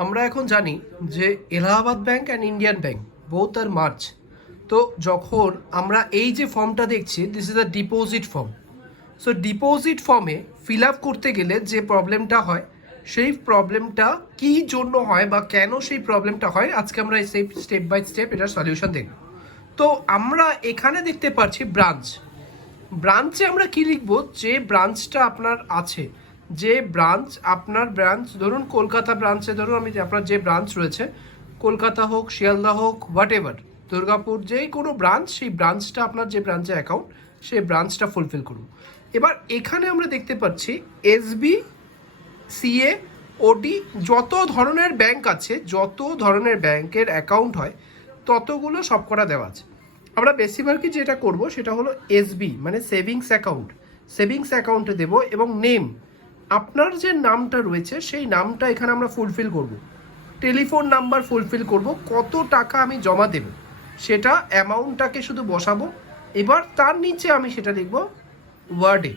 আমরা এখন জানি যে Allahabad bank and Indian bank both are merge. তো যখন আমরা এই যে ফর্মটা দেখছি, this is a deposit form. So deposit ফর্মে ফিল আপ করতে গেলে যে প্রবলেমটা হয়, সেই প্রবলেমটা কী জন্য হয় বা কেন সেই প্রবলেমটা হয়, আজকে আমরা সেই স্টেপ বাই স্টেপ এটার সলিউশন দেখব। তো আমরা এখানে দেখতে পাচ্ছি ব্রাঞ্চ। ব্রাঞ্চে আমরা কি লিখবো? যে ব্রাঞ্চটা আপনার আছে, যে ব্রাঞ্চ আপনার ব্রাঞ্চ ধরুন কলকাতা ব্রাঞ্চে, ধরুন আমি আপনার যে ব্রাঞ্চ রয়েছে, কলকাতা হোক, শিয়ালদা হোক, হোয়াট এভার, দুর্গাপুর, যেই কোনো ব্রাঞ্চ, সেই ব্রাঞ্চটা আপনার যে ব্রাঞ্চে অ্যাকাউন্ট, সেই ব্রাঞ্চটা ফুলফিল করুন। এবার এখানে আমরা দেখতে পাচ্ছি এসবি, সিএ, ওডি, যত ধরনের ব্যাংক আছে, যত ধরনের ব্যাংকের অ্যাকাউন্ট হয়, ততগুলো সবকটা দেওয়া আছে। আমরা বেশিরভাগই যেটা করব সেটা হলো এসবি মানে সেভিংস অ্যাকাউন্ট, সেভিংস অ্যাকাউন্টে দেবো এবং নেম, আপনার যে নামটা রয়েছে সেই নামটা এখানে আমরা ফুলফিল করব। টেলিফোন নাম্বার ফুলফিল করব, কত টাকা আমি জমা দেব সেটা অ্যামাউন্টটাকে শুধু বসাবো। এবার তার নিচে আমি সেটা লিখব ওয়ার্ডে,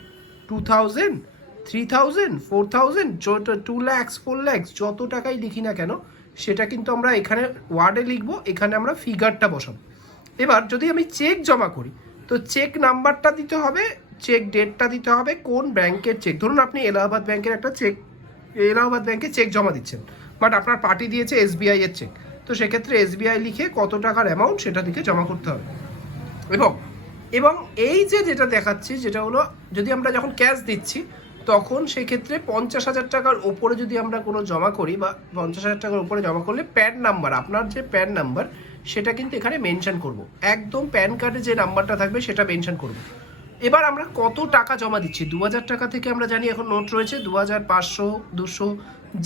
2000, 3000, 4000, 2 lakhs, 4 lakhs, যত টাকাই লিখি না কেন সেটা কিন্তু আমরা এখানে ওয়ার্ডে লিখবো, এখানে আমরা ফিগারটা বসাবো। এবার যদি আমি চেক জমা করি, তো চেক নাম্বারটা দিতে হবে, চেক ডেটটা দিতে হবে, কোন ব্যাংকের চেক। ধরুন আপনি এলাহাবাদ ব্যাংকের একটা চেক, এলাহাবাদ ব্যাংকে চেক জমা দিচ্ছেন, বাট আপনার পার্টি দিয়েছে এসবিআই এর চেক, তো সেক্ষেত্রে এসবিআই লিখে কত টাকার অ্যামাউন্ট সেটা লিখে জমা করতে হবে। এবং এবং এই যে যেটা দেখাচ্ছি, যেটা হলো যদি আমরা যখন ক্যাশ দিচ্ছি, তখন সেক্ষেত্রে 50,000 টাকার ওপরে যদি আমরা কোনো জমা করি, বা 50,000 টাকার উপরে জমা করলে প্যান নাম্বার, আপনার যে প্যান নাম্বার সেটা কিন্তু এখানে মেনশন করব, একদম প্যান কার্ডে যে নাম্বারটা থাকবে সেটা মেনশন করব। এবার আমরা কত টাকা জমা দিচ্ছি, 2000 টাকা থেকে আমরা জানি এখন নোট রয়েছে 2000, 500, 200,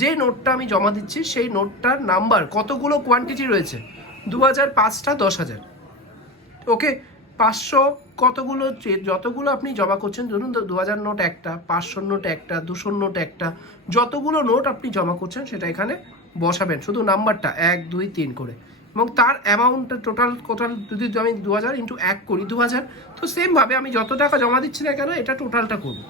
যে নোটটা আমি জমা দিচ্ছি সেই নোটটার নাম্বার, কতগুলো কোয়ান্টিটি রয়েছে, 2000, 5টা, 10,000, ওকে, 500 কতগুলো, যতগুলো আপনি জমা করছেন, ধরুন 2000 নোট একটা, 500 নোট একটা, 200 নোট একটা, যতগুলো নোট আপনি জমা করছেন সেটা এখানে বসাবেন, শুধু নাম্বারটা 1, 2, 3 করে, এবং তার অ্যামাউন্টটা টোটাল যদি আমি 2000 ইন্টু 1 করি 2000, তো সেমভাবে আমি যত টাকা জমা দিচ্ছি না কেন এটা টোটালটা করব।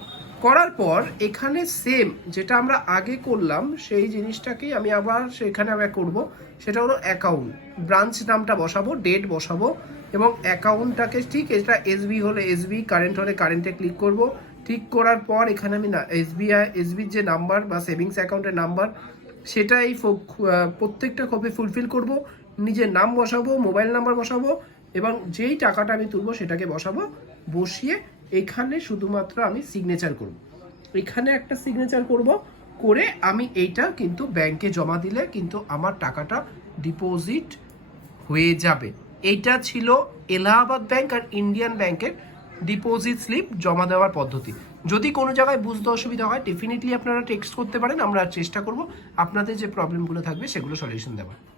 করার পর এখানে সেম যেটা আমরা আগে করলাম সেই জিনিসটাকেই আমি আবার সেখানে আমি করব, সেটা হলো অ্যাকাউন্ট, ব্রাঞ্চ নামটা বসাবো, ডেট বসাবো, এবং অ্যাকাউন্টটাকে ঠিক এটা এসবি হলে এসবি, কারেন্ট হলে কারেন্টে ক্লিক করব। ঠিক করার পর এখানে আমি এসবির যে নাম্বার বা সেভিংস অ্যাকাউন্টের নাম্বার সেটাই প্রত্যেকটা কপি ফুলফিল করব, নিজের নাম বসাবো, মোবাইল নাম্বার বসাবো, এবং যেই টাকাটা আমি তুলবো সেটাকে বসাবো, বসিয়ে এখানে শুধুমাত্র আমি সিগনেচার করব, এখানে একটা সিগনেচার করব, করে আমি এইটা কিন্তু ব্যাংকে জমা দিলে কিন্তু আমার টাকাটা ডিপোজিট হয়ে যাবে। এইটা ছিল এলাহাবাদ ব্যাংক আর ইন্ডিয়ান ব্যাংকের ডিপোজিট স্লিপ জমা দেওয়ার পদ্ধতি। যদি কোনো জায়গায় বুঝতে অসুবিধা হয় ডেফিনেটলি আপনারা টেক্সট করতে পারেন, আমরা চেষ্টা করব আপনাদের যে প্রবলেমগুলো থাকবে সেগুলো সলিউশন দেওয়ার।